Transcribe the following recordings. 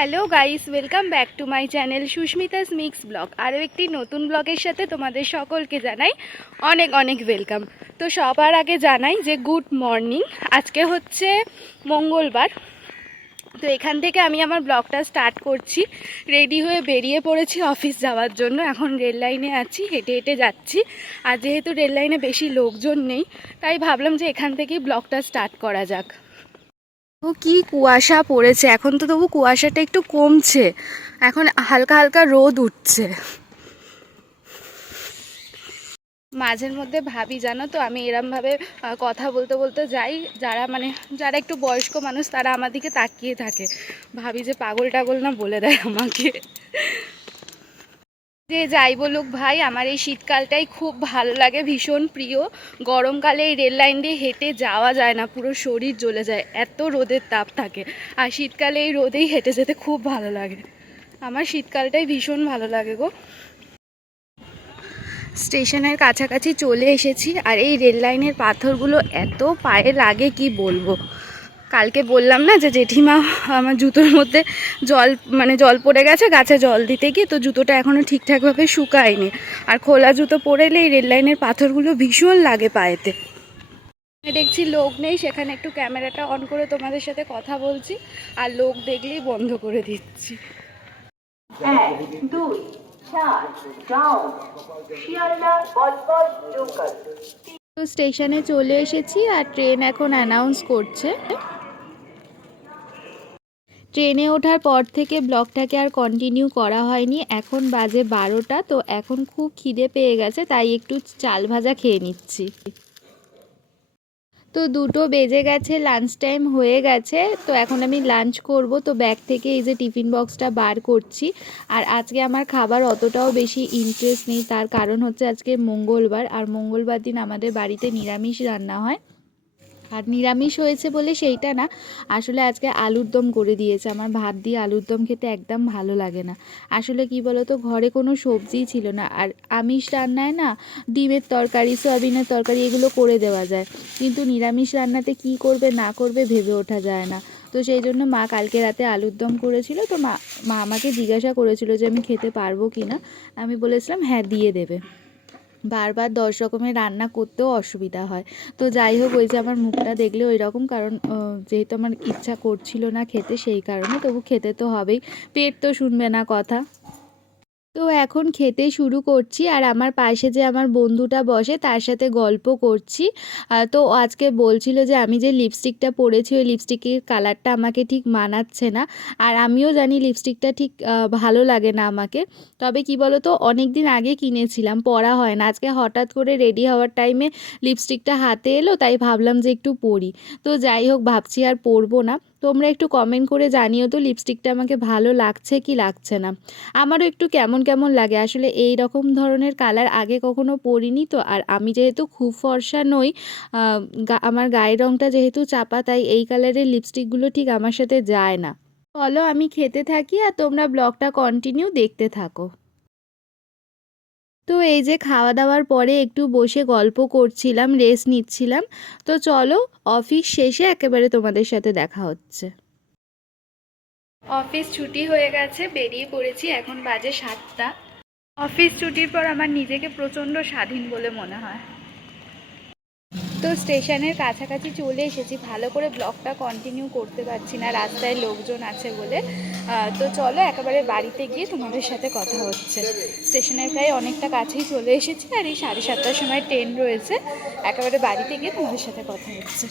Hello guys, welcome back to my channel Susmita's mix blog. আরও একটি নতুন ব্লগের সাথে তোমাদের সকলকে জানাই অনেক অনেক ওয়েলকাম। তো সবার আগে জানাই যে গুড মর্নিং। আজকে হচ্ছে মঙ্গলবার। তো এখান থেকে আমি আমার ব্লগটা স্টার্ট করছি। রেডি হয়ে বেরিয়ে পড়েছি অফিস যাওয়ার জন্য। এখন রেল লাইনে আছি, হেঁটে হেঁটে যাচ্ছি। আর যেহেতু রেল লাইনে বেশি লোকজন নেই, তাই ভাবলাম যে এখান থেকেই ব্লগটা স্টার্ট করা যাক। ও কি কুয়াশা পড়েছে! এখন তো তবু কুয়াশাটা একটু কমছে, এখন হালকা হালকা রোদ উঠছে। মাঝের মধ্যে ভাবি, জানো তো, আমি এরমভাবে কথা বলতে বলতে যাই, যারা একটু বয়স্ক মানুষ তারা আমার দিকে তাকিয়ে থাকে। ভাবি যে পাগল টাগল না বলে দেয় আমাকে। যে যাই বলুক ভাই, আমার এই শীতকালটাই খুব ভালো লাগে, ভীষণ প্রিয়। গরমকালে এই রেল লাইন দিয়ে হেঁটে যাওয়া যায় না, পুরো শরীর জ্বলে যায়, এত রোদের তাপ থাকে। আর শীতকালে এই রোদেই হেঁটে যেতে খুব ভালো লাগে। আমার শীতকালটাই ভীষণ ভালো লাগে গো। স্টেশনের কাছাকাছি চলে এসেছি। আর এই রেল লাইনের পাথরগুলো এত পায়ে লাগে কি বলবো। কালকে বললাম না যে জেঠিমা আমার জুতোর মধ্যে জল পড়ে গেছে গাছে জল দিতে গিয়ে, তো জুতোটা এখনও ঠিকঠাকভাবে শুকায়নি। আর খোলা জুতো পরে এলে এই রেল লাইনের পাথরগুলো ভীষণ লাগে পায়েতে। দেখছি লোক নেই, সেখানে একটু ক্যামেরাটা অন করে তোমাদের সাথে কথা বলছি, আর লোক দেখলেই বন্ধ করে দিচ্ছি। তো স্টেশনে চলে এসেছি, আর ট্রেন এখন অ্যানাউন্স করছে। ট্রেনে ওঠার পর থেকে ব্লগটাকে আর কন্টিনিউ করা হয়নি। এখন বাজে 12টা। তো এখন খুব খিদে পেয়ে গেছে, তাই একটু চাল ভাজা খেয়ে নিচ্ছি। তো 2টো বেজে গেছে, লাঞ্চ টাইম হয়ে গেছে। তো এখন আমি লাঞ্চ করব। তো ব্যাগ থেকে এই যে টিফিন বক্সটা বার করছি। আর আজকে আমার খাবার অতটাও বেশি ইন্টারেস্ট নেই, তার কারণ হচ্ছে আজকে মঙ্গলবার, আর মঙ্গলবার দিন আমাদের বাড়িতে নিরামিষ রান্না হয়। আর নিরামিষ হয়েছে বলে সেইটা না, আসলে আজকে আলুর দম করে দিয়েছে। আমার ভাত দিয়ে আলুর দম খেতে একদম ভালো লাগে না। আসলে কি বলো তো, ঘরে কোনো সবজিই ছিল না। আর আমিষ রান্নায় না ডিমের তরকারি, সয়াবিনের তরকারি এগুলো করে দেওয়া যায়, কিন্তু নিরামিষ রান্নাতে কি করবে না করবে ভেবে ওঠা যায় না। তো সেই জন্য মা কালকে রাতে আলুর দম করেছিল। তো মা আমাকে জিজ্ঞাসা করেছিল যে আমি খেতে পারবো কি না। আমি বলেছিলাম হ্যাঁ, দিয়ে দেবে। বারবার 10 রকমের রান্না করতেও অসুবিধা হয়। তো যাই হোক, ওই যে আমার মুখটা দেখলে ওই রকম, কারণ যেহেতু আমার ইচ্ছা করছিল না খেতে, সেই কারণে। তবু খেতে তো হবেই, পেট তো শুনবে না কথা। তো এখন খেতে শুরু করছি। আর আমার পাশে যে আমার বন্ধুটা বসে তার সাথে গল্প করছি। তো আজকে বলছিল যে আমি যে লিপস্টিকটা পরেছি ওই লিপস্টিকের কালারটা আমাকে ঠিক মানাচ্ছে না। আর আমিও জানি লিপস্টিকটা ঠিক ভালো লাগে না আমাকে। তবে কি বলো তো, অনেক দিন আগে কিনেছিলাম, পরা হয় না। আজকে হঠাৎ করে রেডি হওয়ার টাইমে লিপস্টিকটা হাতে এলো, তাই ভাবলাম যে একটু পরি। তো যাই হোক, ভাবছি আর পরবো না। তোমরা একটু কমেন্ট করে জানিও তো লিপস্টিকটা আমাকে ভালো লাগছে কি লাগছে না। আমারও একটু কেমন কেমন লাগে, আসলে এই রকম ধরনের কালার আগে কখনো পরিনি তো। আর আমি যেহেতু খুব ফর্সা নই, আমার গায়ের রঙটা যেহেতু চাপা, তাই এই কালারের লিপস্টিকগুলো ঠিক আমার সাথে যায় না। চলো আমি খেতে থাকি, আর তোমরা ব্লগটা কন্টিনিউ দেখতে থাকো। তো এই যে খাওয়া দাওয়ার পরে একটু বসে গল্প করছিলাম, রেস্ট নিচ্ছিলাম। তো চলো, অফিস শেষে একেবারে তোমাদের সাথে দেখা হচ্ছে। অফিস ছুটি হয়ে গেছে, বেরিয়ে পড়েছি। এখন বাজে 7টা। অফিস ছুটির পর আমার নিজেকে প্রচণ্ড স্বাধীন বলে মনে হয়। তো স্টেশনের কাছাকাছি চলে এসেছি, ভালো করে ব্লগটা কন্টিনিউ করতে পারছি না, রাস্তায় লোকজন আছে বলে। তো চলো একেবারে বাড়িতে গিয়ে তোমাদের সাথে কথা হচ্ছে। স্টেশনের প্রায় অনেকটা কাছেই চলে এসেছি, আর এই 7:30টার সময় ট্রেন রয়েছে। একেবারে বাড়িতে গিয়ে তোমাদের সাথে কথা হচ্ছে।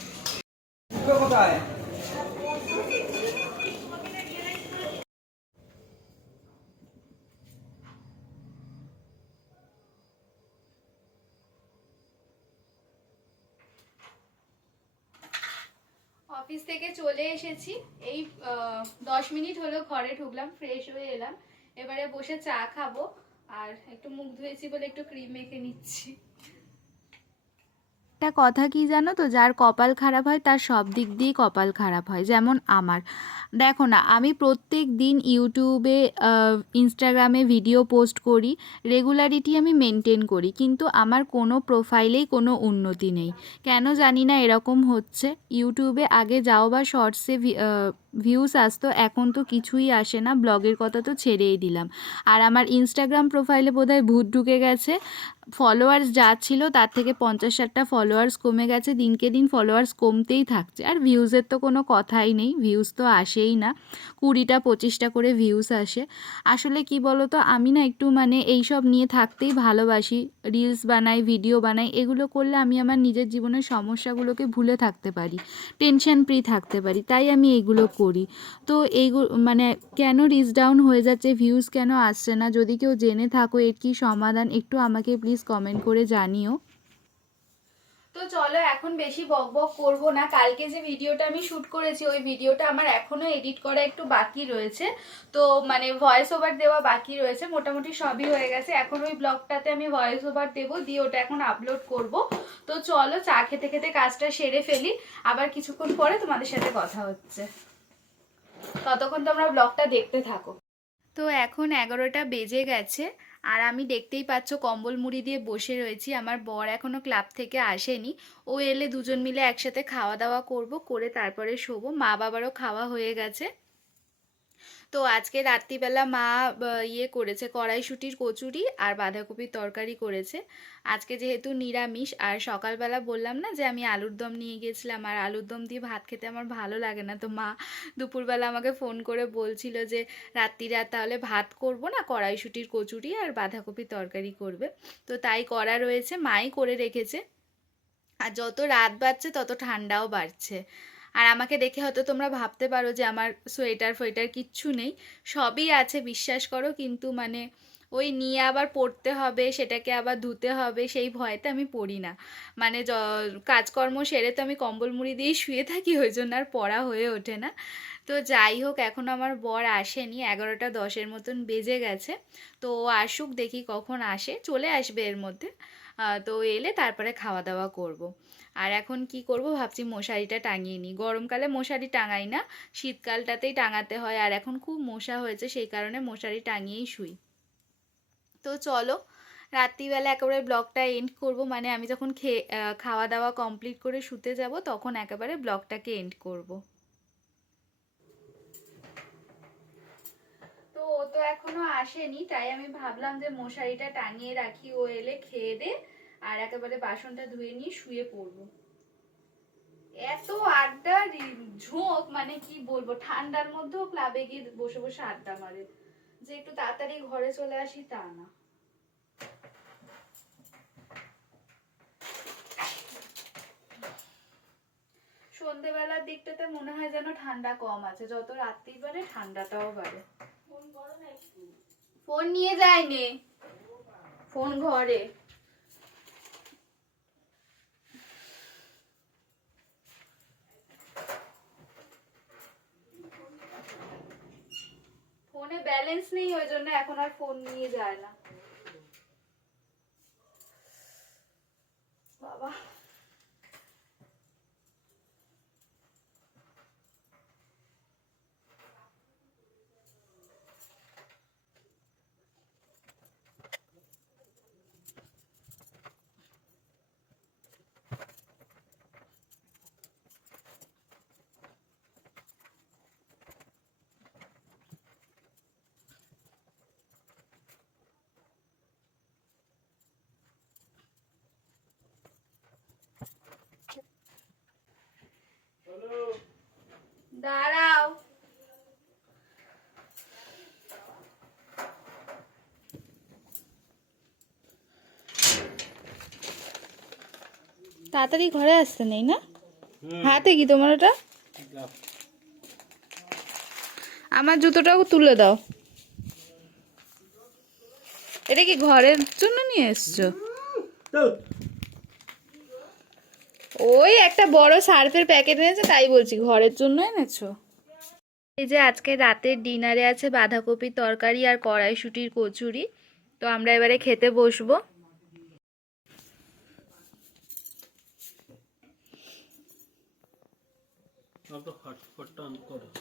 অফিস থেকে চলে এসেছি, এই 10 মিনিট হলো ঘরে ঢুকলাম, ফ্রেশ হয়ে এলাম। এবারে বসে চা খাবো, আর একটু মুখ ধুয়েছি বলে একটু ক্রিম মেখে নিচ্ছি। একটা কথা কি জানো তো, যার কপাল খারাপ হয় তার সব দিক দিয়েই কপাল খারাপ হয়। যেমন আমার, দেখো না, আমি প্রত্যেক দিন ইউটিউবে ইনস্টাগ্রামে ভিডিও পোস্ট করি, রেগুলারিটি আমি মেনটেন করি, কিন্তু আমার কোনো প্রোফাইলেই কোনো উন্নতি নেই। কেন জানি না এরকম হচ্ছে। ইউটিউবে আগে যাও বা শর্টসে ভিউস আসতো, এখন তো কিছুই আসে না, ব্লগের কথা তো ছেড়েই দিলাম। আর আমার ইনস্টাগ্রাম প্রোফাইলে বোধহয় ভূত ঢুকে গেছে, ফলোয়ার্স যা ছিল তার থেকে 50-60টা ফলোয়ার্স কমে গেছে, দিনকে দিন ফলোয়ার্স কমতেই থাকছে। আর ভিউজের তো কোনো কথাই নেই, ভিউজ তো আসেই না, 20-25টা করে ভিউজ আসে। আসলে কি বলো তো, আমি না একটু মানে এইসব নিয়ে থাকতেই ভালোবাসি, রিলস বানাই, ভিডিও বানাই, এগুলো করলে আমি আমার নিজের জীবনের সমস্যাগুলোকে ভুলে থাকতে পারি, টেনশন ফ্রি থাকতে পারি, তাই আমি এইগুলো করি। তো এইগুলো মানে কেন রিচ ডাউন হয়ে যাচ্ছে, ভিউজ কেন আসছে না, যদি কেউ জেনে থাকো এর কি সমাধান একটু আমাকে প্লিজ কমেন্ট করে জানিও। তো চলো, এখন বেশি বক বক করবো না। কালকে যে ভিডিওটা আমি শ্যুট করেছি ওই ভিডিওটা আমার এখনো এডিট করা একটু বাকি রয়েছে, তো মানে ভয়েস ওভার দেওয়া বাকি রয়েছে, মোটামুটি সবই হয়ে গেছে। এখন ওই ব্লগটাতে আমি ভয়েস ওভার দেবো, দিয়ে ওটা এখন আপলোড করব। তো চলো, চা খেতে খেতে কাজটা সেরে ফেলি, আবার কিছুক্ষণ পরে তোমাদের সাথে কথা হচ্ছে, ততক্ষণ তোমরা ব্লগটা দেখতে থাকো। তো এখন 11টা বেজে গেছে, আর আমি দেখতেই পাচ্ছ কম্বল মুড়ি দিয়ে বসে রয়েছি। আমার বর এখনো ক্লাব থেকে আসেনি, ও এলে দুজন মিলে একসাথে খাওয়া দাওয়া করব, করে তারপরে শোবো। মা বাবারও খাওয়া হয়ে গেছে। তো আজকে রাত্রিবেলা মা করেছে, কড়াইশুঁটির কচুরি আর বাঁধাকপির তরকারি করেছে। আজকে যেহেতু নিরামিষ, আর সকালবেলা বললাম না যে আমি আলুর দম নিয়ে গিয়েছিলাম, আর আলুর দম দিয়ে ভাত খেতে আমার ভালো লাগে না, তো মা দুপুরবেলা আমাকে ফোন করে বলছিল যে রাত্রিরে তাহলে ভাত করব না, কড়াইশুঁটির কচুরি আর বাঁধাকপির তরকারি করবে। তো তাই করা রয়েছে, মাই করে রেখেছে। আর যত রাত বাড়ছে তত ঠান্ডাও বাড়ছে। আর আমাকে দেখে হয়তো তোমরা ভাবতে পারো যে আমার সোয়েটার ফোয়েটার কিচ্ছু নেই, সবই আছে বিশ্বাস করো, কিন্তু মানে ওই নিয়ে আবার পরতে হবে, সেটাকে আবার ধুতে হবে, সেই ভয়তে আমি পরি না। মানে কাজকর্ম সেরে তো আমি কম্বল মুড়ি দিয়েই শুয়ে থাকি, ওই জন্য আর পরা হয়ে ওঠে না। তো যাই হোক, এখন আমার বর আসেনি, 11টা 10-এর মতন বেজে গেছে। তো ও আসুক, দেখি কখন আসে, চলে আসবে এর মধ্যে। তো এলে তারপরে খাওয়া দাওয়া করব। আর এখন কি করব ভাবছি, মশারিটা টাঙিয়ে নিই। গরমকালে মশারি টাঙাই না, শীতকালটাতেই টাঙাতে হয়, আর এখন খুব মশা হয়েছে সেই কারণে মশারি টাঙিয়েই শুই। তো চলো, রাত্রিবেলা একেবারে ব্লগটা এন্ড করব, মানে আমি যখন খাওয়া দাওয়া কমপ্লিট করে শুতে যাব তখন একেবারে ব্লগটাকে এন্ড করব। তো ও তো এখনো আসেনি, তাই আমি ভাবলাম যে মশারিটা টাঙিয়ে রাখি, ও এলে খেয়ে দে আর একেবারে বাসনটা ধুয়ে নিয়ে শুয়ে পড়বো। এত আড্ডা ঝোঁক, মানে কি বলবো, ঠান্ডার মধ্যেও ক্লাবে গিয়ে বসে বসে আড্ডা মারে, যে একটু তাড়াতাড়ি ঘরে চলে আসি তা না। সন্ধেবেলার দিকটাতে মনে হয় যেন ঠান্ডা কম আছে, যত রাত্রি বাড়ে ঠান্ডাটাও বাড়ে। ফোন নিয়ে যায়নি, ফোন ঘরে। ফোনে ব্যালেন্স নেই, ওই জন্য এখন আর ফোন নিয়ে যায় না। বাবা, দাঁড়াও। তাড়াতাড়ি ঘরে আসতে নেই না, হাতে কি তোমার ওটা? আমার জুতোটাও তুলে দাও। এটা কি ঘরের জন্য নিয়ে এসছো? ওই একটা বড় সার্ফের প্যাকেট এনেছে, তাই বলছি ঘরের জন্য এনেছো। এই যে আজকে রাতের ডিনারে আছে বাঁধাকপির তরকারি আর কড়াইশুঁটির কচুরি। তো আমরা এবারে খেতে বসবো।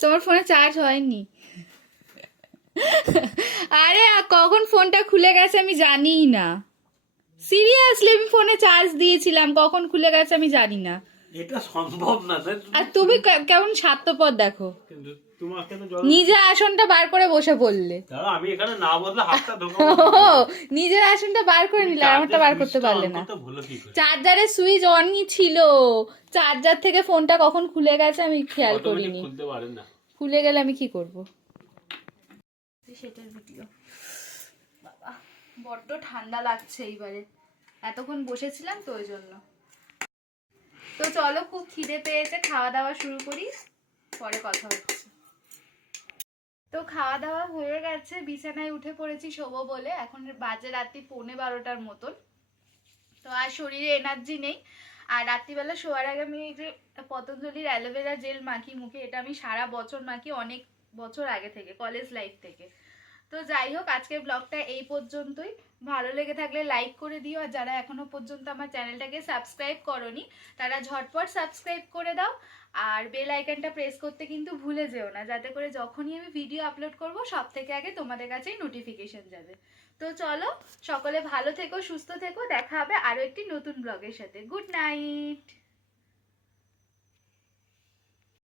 তোমার ফোনে চার্জ হয়নি? আরে কখন ফোনটা খুলে গেছে আমি জানিই না, সিরিয়াসলি আমি ফোনে চার্জ দিয়েছিলাম, কখন খুলে গেছে আমি জানি না। এটা সম্ভব না স্যার। আর তুমি কেমন স্বার্থপর দেখো, কিন্তু তোমাকে তো জল নিজের আসনটা বার করে বসে পড়লে। দাঁড়া, আমি এখানে না বললে হাতটা ও ঢোকাবো। নিজের আসনটা বার করে নিলে, আমারটা বার করতে পারলে না। ভুলো কি করে? চার্জারের সুইচ অনই ছিল, চার্জার থেকে ফোনটা কখন খুলে গেছে আমি খেয়াল করিনি। খুলতে পারেন না। খুলে গেলে আমি কি করব? সেটার ভিডিও। বাবা বড্ড ঠান্ডা লাগছে এইবারে, এতক্ষণ বসেছিলাম তো ওই জন্য। তো চলো, খুব খিদে পেয়েছে, খাওয়া দাওয়া শুরু করি, পরে কথা হচ্ছে। তো খাওয়া দাওয়া হয়ে গেছে, বিছানায় উঠে পড়েছি শোবো বলে। এখন বাজে রাত্রি 11:15 মতন। তো আর শরীরে এনার্জি নেই। আর রাত্রিবেলা শোয়ার আগে আমি এই যে পতঞ্জলির অ্যালোভেরা জেল মাখি মুখে, এটা আমি সারা বছর মাখি, অনেক বছর আগে থেকে, কলেজ লাইফ থেকে। তো যাই হোক, আজকের ব্লগটা এই পর্যন্তই। ভালো লেগে থাকলে লাইক করে দিও, আর যারা এখনো পর্যন্ত আমার চ্যানেলটাকে সাবস্ক্রাইব করোনি তারা ঝটপট সাবস্ক্রাইব করে দাও। আর বেল আইকনটা প্রেস করতে কিন্তু ভুলে যেও না, যাতে করে যখনই আমি ভিডিও আপলোড করব সব থেকে আগে তোমাদের কাছেই নোটিফিকেশন যাবে। তো চলো, সকলে ভালো থেকো, সুস্থ থেকো, দেখা হবে আরো একটি নতুন ব্লগের সাথে। Good night.